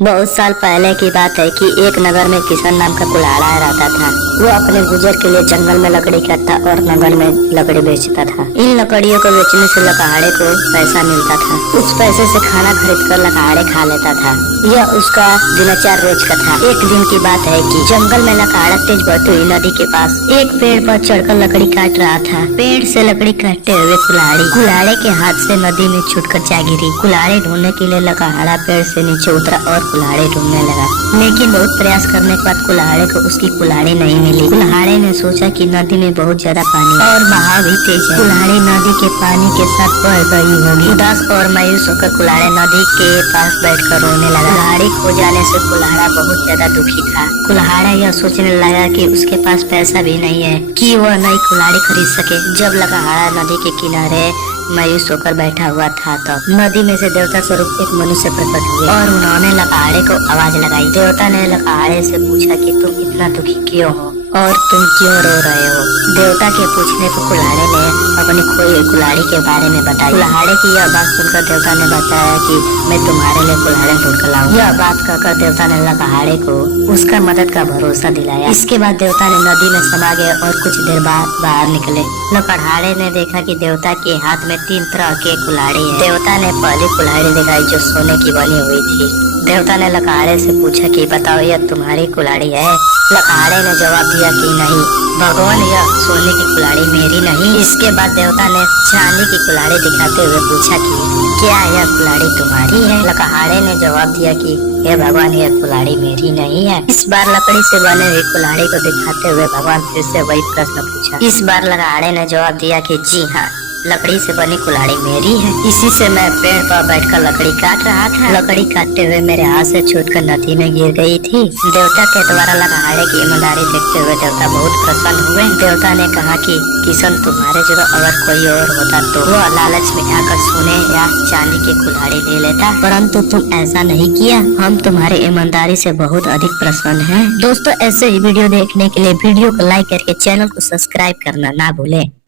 बहुत साल पहले की बात है कि एक नगर में किसान नाम का कुल्हाड़ा रहता था। वो अपने गुजर के लिए जंगल में लकड़ी काटता और नगर में लकड़ी बेचता था। इन लकड़ियों को बेचने से लकड़हारे को पैसा मिलता था। उस पैसे से खाना खरीद कर लकड़हारे खा लेता था। यह उसका दिनचर्या रोज का था। एक दिन की बात है कि जंगल में लकड़हारा तेज बहती हुई नदी के पास एक पेड़ पर चढ़कर लकड़ी काट रहा था। पेड़ से लकड़ी काटते हुए कुल्हाड़े के हाथ से नदी में छूटकर जा गिरी। कुल्हाड़े ढूंढने के लिए लकड़हारा पेड़ से नीचे उतरा और कुल्हाड़े ढूंढने लगा, लेकिन बहुत प्रयास करने के बाद कुल्हाड़े को उसकी कुल्हाड़ी नहीं मिली। कुल्हाड़े ने सोचा कि नदी में बहुत ज्यादा पानी और बहाव भी तेज है। कुल्हाड़ी नदी के पानी के साथ बह गई होगी। उदास और मायूस होकर कुल्हाड़े नदी के पास बैठकर रोने लगा। कुल्हाड़ी खो जाने से कुल्हाड़ा बहुत ज्यादा दुखी था। कुल्हाड़ा यह सोचने लगा कि उसके पास पैसा भी नहीं है कि वह नई कुल्हाड़ी खरीद सके। जब लकड़हारा नदी के किनारे मायूस होकर बैठा हुआ था तो नदी में से देवता स्वरूप एक मनुष्य प्रकट हुए और उन्होंने लकड़हारे को आवाज लगाई। देवता ने लकड़हारे से पूछा कि तुम इतना दुखी क्यों हो और तुम क्यों रो रहे हो। देवता के पूछने पर कुल्हाड़े ने अपनी खोई हुई कुल्हाड़ी के बारे में बताया। कुल्हाड़े की यह बात सुनकर देवता ने बताया कि मैं तुम्हारे लिए कुल्हाड़ी ढूंढ कर लाऊं। यह बात कहकर देवता ने लकड़हारे को उसका मदद का भरोसा दिलाया। इसके बाद देवता ने नदी में समा गए और कुछ देर बाद बाहर निकले। लकड़हारे ने देखा कि देवता के हाथ में 3 तरह के कुल्हाड़ी है। देवता ने पहली कुल्हाड़ी दिखाई जो सोने की बनी हुई थी। देवता ने लकड़हारे से पूछा कि बताओ यह तुम्हारी कुल्हाड़ी है। लकड़हारे ने जवाब दिया कि नहीं भगवान, यह सोने की कुल्हाड़ी मेरी नहीं। इसके बाद देवता ने चांदी की कुल्हाड़ी दिखाते हुए पूछा कि क्या यह कुल्हाड़ी तुम्हारी है। लकड़हारे ने जवाब दिया कि हे भगवान, यह कुल्हाड़ी मेरी नहीं है। इस बार लकड़ी से बने हुई कुल्हाड़ी को दिखाते हुए भगवान फिर से वही प्रश्न पूछा। इस बार लकड़हारे ने जवाब दिया कि जी हाँ, लकड़ी से बनी कुल्हाड़ी मेरी है। इसी से मैं पेड़ पर बैठकर लकड़ी काट रहा था। लकड़ी काटते हुए मेरे हाथ से छूटकर नदी में गिर गई थी। देवता के द्वारा लकड़हारे की ईमानदारी देखते हुए देवता बहुत प्रसन्न हुए। देवता ने कहा कि किशन, तुम्हारे जगह अगर कोई और होता तो वह लालच में आकर सोने या चांदी की कुल्हाड़ी ले लेता, परंतु तुम ऐसा नहीं किया। हम तुम्हारे ईमानदारी से बहुत अधिक प्रसन्न हैं। दोस्तों, ऐसे ही वीडियो देखने के लिए वीडियो को लाइक करके चैनल को सब्सक्राइब करना ना भूलें।